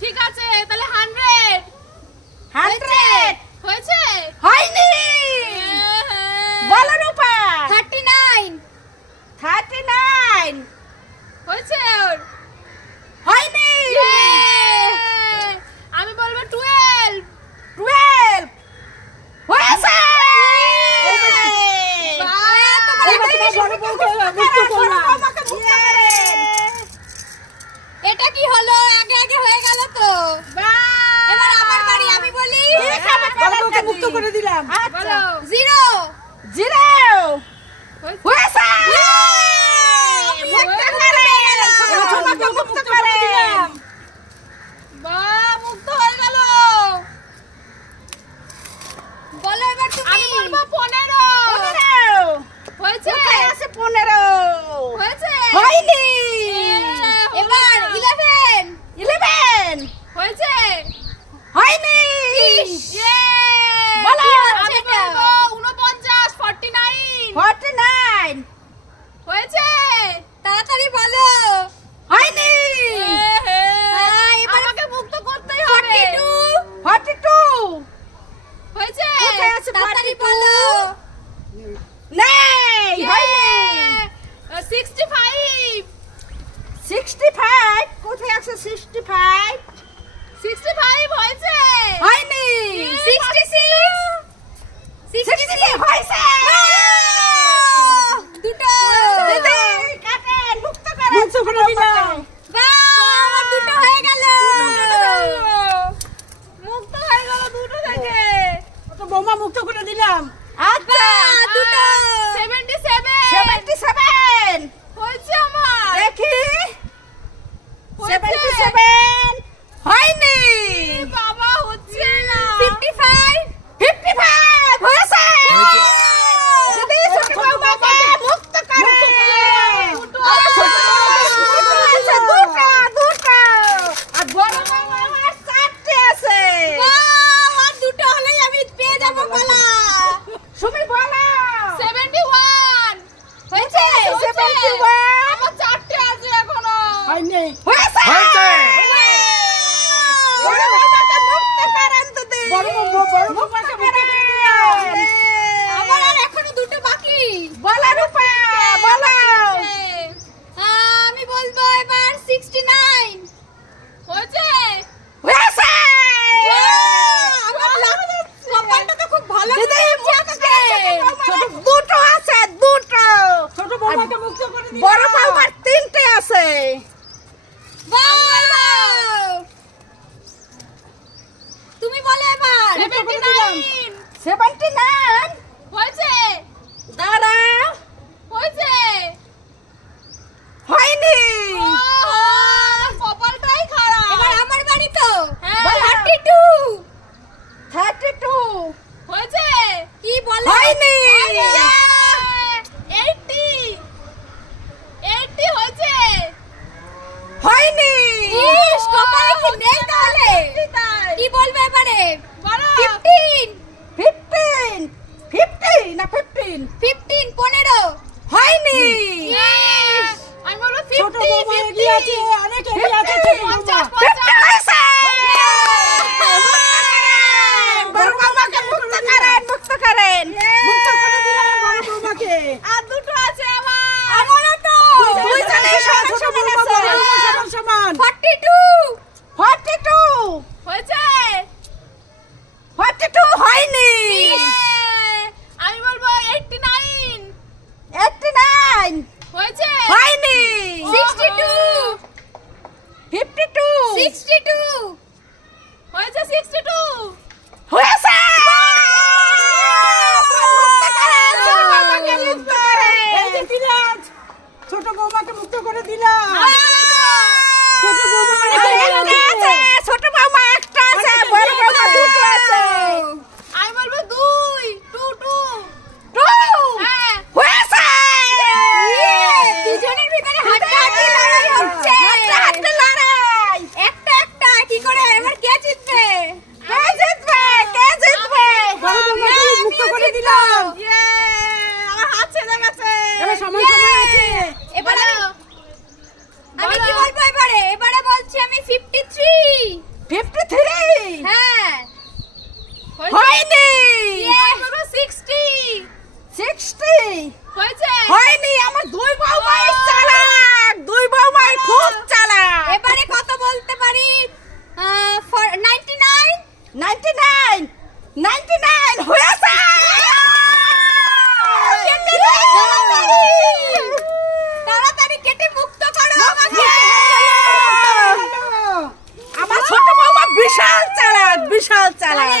ঠিক আছে তাহলে হান্ড্রেড হান্ড্রেড করে দিলাম। আচ্ছা, জিরো। জিরো। 65 65 কোথায় আছে 65 65 হয়েছে। হয়নি। 66 66 হয়েছে। দুটো। কাটেন। মুক্ত করেন। চুপ দুটো হয়ে গেল। মুক্ত হয়ে গেল দুটো থেকে। তো বৌমা মুক্ত করে দিলাম। আচ্ছা দুটো। 77 77 হয়েছে আমার। দেখি। 77 হয়নি। বাবা হচ্ছে না। 55 সেভেন্টি নাইন ফিফটিন। ফিফটিন পনেরো। হয়নি। আমি বলব ফিফটি ফিফটি অনেক এগিয়ে আছে হয়নি হয়েছে? হয়নি। 62 52 62 হয়েছে 62 হয়েছে। ছোট বৌমাকে মুক্ত করে দিলাম। ছোট মামা ছোট বৌমা। বয়সে আমি 53 53 হ্যাঁ। হয়নি! 再来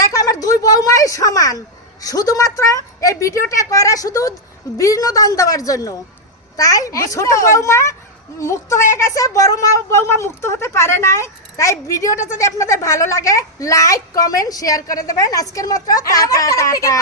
দেখো আমার দুই বৌমাই সমান। শুধুমাত্র এই ভিডিওটা করা শুধু বিনোদন দেওয়ার জন্য। তাই ছোট বৌমা মুক্ত হয়ে গেছে বড় মা বৌমা মুক্ত হতে পারে নাই। তাই ভিডিওটা যদি আপনাদের ভালো লাগে লাইক কমেন্ট শেয়ার করে দেবেন। আজকের মাত্র টাটা টাটা।